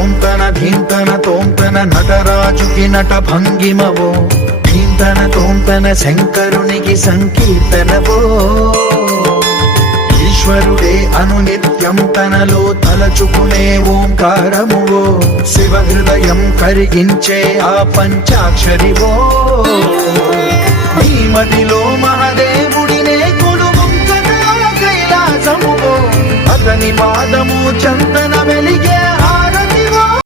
తోంతన ధీంతన తోంతన నటరాజుకి నట భంగిమవో ధీంతన తోంతన శంకరునికి సంకీర్తనవో ఈశ్వరుడే అనునిత్యం తనలో తలచుకునే ఓంకారమువో శివ హృదయం కరిగించే ఆ పంచాక్షరివో నీ మదిలో మహాదేవుడినే కొలువుంకగా కైలాసమువో అతని పాదము చందన వెలిగే